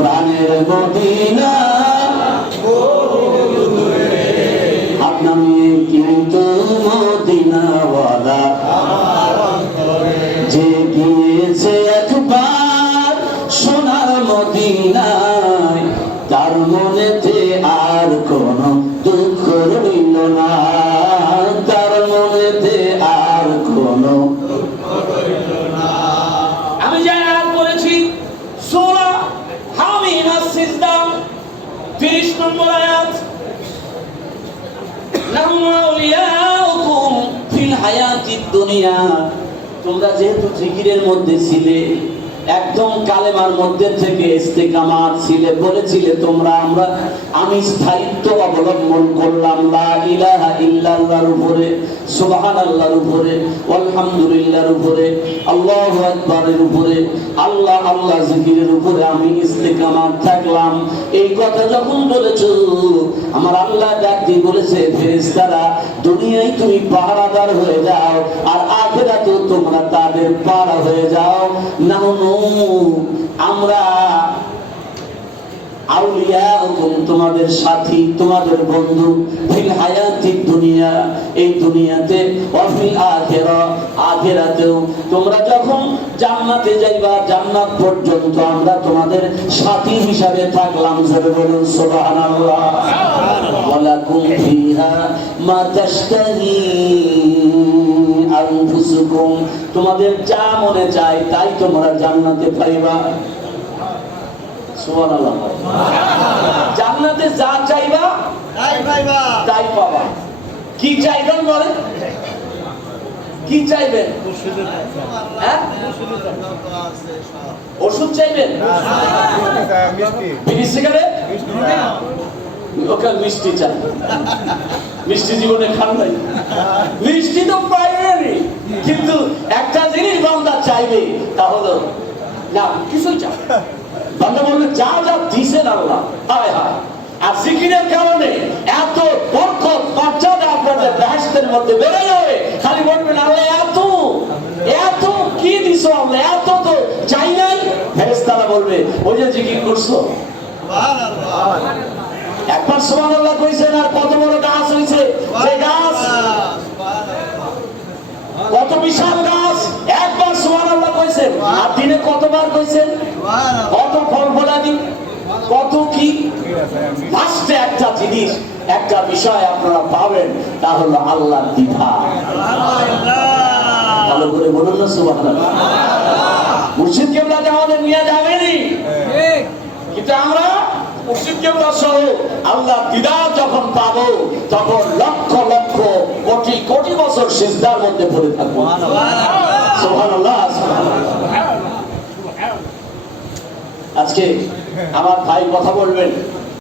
প্রাণের মদিনা আপনামি কিন্তু মদিনাওয়ালা। যে সোনার মদিনায়, তার মনেতে আর কোনো দুঃখ রইল না। তার মনেতে আর কোনো আমি যে আয়াত বলেছি সূরা হামিম আস-সিজদা 30 নম্বর আয়াত। ফিল হায়াতিদ দুনিয়া। তোমরা যেহেতু জিকিরের মধ্যে ছিলে একদম কালেমার মধ্যে থেকে ইস্তেকামাত ছিলে, বলেছিলে তোমরা, আমরা আমি স্থায়িত্ব অবলম্বন করলাম, লা ইলাহা ইল্লাল্লাহর উপরে, সুবহানাল্লাহর উপরে আলহামদুলিল্লাহর উপরে, আল্লাহু আকবারের উপরে, আল্লাহ আল্লাহ জিকিরের উপরে আমি থাকলাম। এই কথা যখন বলেছ, আমার আল্লাহ ডাক বলেছে, ফেরেশতারা, দুনিয়ায় তুমি পাহারাদার হয়ে যাও, আর আখেরাতেও তোমরা তাদের পাহারা হয়ে যাও। না আমরা তোমাদের সাথী তোমাদের বন্ধু ফিল দুনিয়া এই দুনিয়াতে অফিল আখেরা আখেরাতেও তোমরা যখন জান্নাতে যাইবা জান্নাত পর্যন্ত আমরা তোমাদের সাথী হিসাবে থাকলাম জোরে বলুন সুবহানাল্লাহ। ওয়ালাকুম ফিহা মা তাশতাহি। আনফুসুকুম তোমাদের যা মনে চায় তাই তোমরা জান্নাতে পাইবা। সুবহানাল্লাহ। জান্নাতে যা চাইবা তাই পাবা। কি চাইবেন বলেন? কি চাইবেন? হ্যাঁ? ওষুধ চাইবেন? বিড়ি সিগারেট ওকে মিষ্টি চাই। মিষ্টি জীবনে খান নাই। মিষ্টি তো পাইবেনই কিন্তু একটা জিনিস বান্দা চাইবে তা হলো না কিছুই চাই। বান্দা বলবে যা যা দিছেন আল্লাহ। হায় হায়। আর জিকিরের কারণে এত বরকত মর্যাদা আপনাদের মধ্যে বেড়ে যাবে। খালি বলবেন আল্লাহ এত এত কি দিছো আল্লাহ? এত তো চাই নাই? ফেরেশতারা বলবে ওই যে জিকির করছ? একবার সুবহানাল্লাহ কইছেন আর আর দিনে কতবার কইছেন? কত ফল ফলাদি? কত কি? লাস্টে একটা জিনিস, একটা বিষয় আপনারা পাবেন, তা হলো আল্লাহর দ্বিধা। ভালো করে বলুন না, সুবহানাল্লাহ। মুর্শিদ কেবলাতে আমাদের নিয়ে যাবেনি কিন্তু আমরা মুর্শিদ কেবলা সহ আল্লাহ দিদা যখন পাবো, তখন লক্ষ লক্ষ কোটি কোটি বছর সিজদার মধ্যে পড়ে থাকব। সুবহানাল্লাহ সুবহানাল্লাহ। আমার ভাই কথা বলবেন।